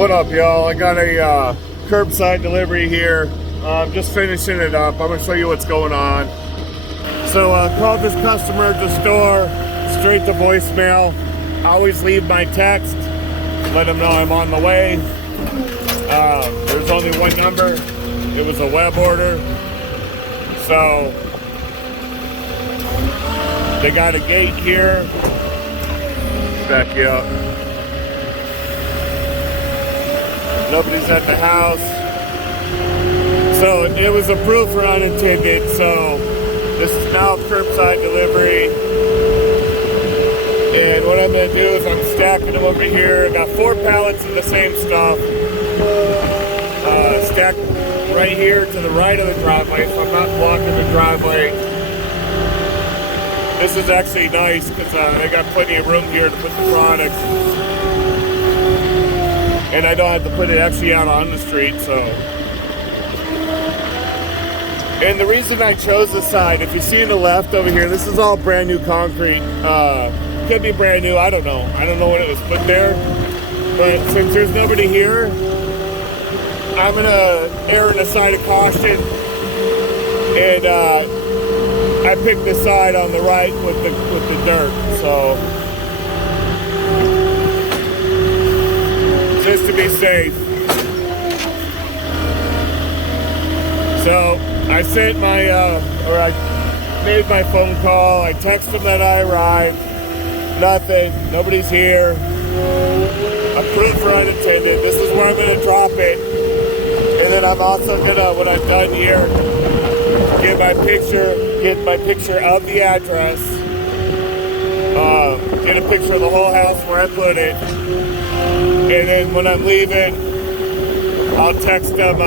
What up, y'all? I got a curbside delivery here. I'm just finishing it up. I'm gonna show you what's going on. So called this customer at the store, straight to voicemail. I always leave my text, let them know I'm on the way. There's only one number. It was a web order. So they got a gate here. Back you up. Nobody's at the house. So it was approved for unattended. So this is now curbside delivery. And what I'm gonna do is I'm stacking them over here. I got 4 pallets of the same stuff. Stacked right here to the right of the driveway, so I'm not blocking the driveway. This is actually nice because they got plenty of room here to put the products. And I don't have to put it actually out on the street, so. And the reason I chose this side, if you see on the left over here, this is all brand new concrete. Could be brand new, I don't know. I don't know when it was put there. But since there's nobody here, I'm gonna err on the side of caution. And I picked the side on the right with the dirt, so. Just to be safe. So I sent my, I made my phone call. I texted them that I arrived. Nothing. Nobody's here. Approved for unattended. This is where I'm going to drop it. And then I'm also going to, when I'm done here, get my picture of the address. Get a picture of the whole house where I put it. And then when I'm leaving, I'll text them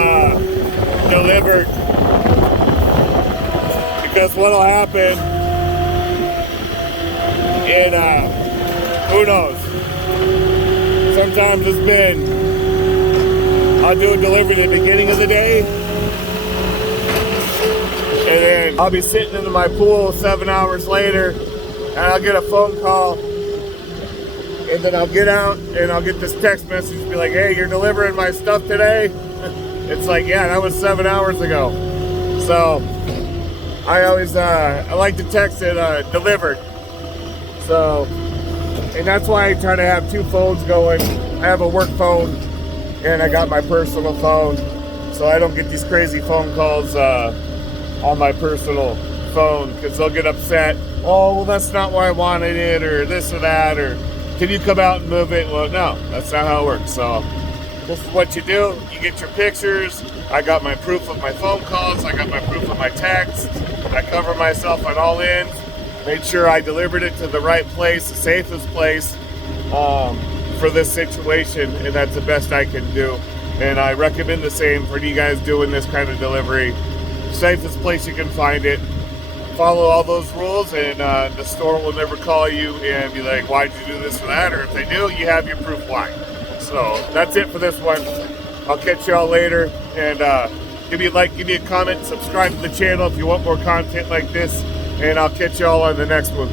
delivered. Because what'll happen, and who knows, sometimes it's been, I'll do a delivery at the beginning of the day, and then I'll be sitting in my pool 7 hours later, and I'll get a phone call. And then I'll get out and I'll get this text message be like, hey, you're delivering my stuff today? It's like, yeah, that was 7 hours ago. So I always, I like to text it delivered. So, and that's why I try to have 2 phones going. I have a work phone and I got my personal phone. So I don't get these crazy phone calls on my personal phone because they'll get upset. Oh, well, that's not why I wanted it, or this or that, or can you come out and move it? Well, no, that's not how it works. So this is what you do. You get your pictures. I got my proof of my phone calls. I got my proof of my text. I cover myself on all ends. Made sure I delivered it to the right place, the safest place for this situation, and that's the best I can do. And I recommend the same for you guys doing this kind of delivery. Safest place you can find it. Follow all those rules, and the store will never call you and be like, why'd you do this or that? Or if they do, you have your proof why. So that's it for this one. I'll catch y'all later, and give me a like, give me a comment, subscribe to the channel if you want more content like this, and I'll catch y'all on the next one.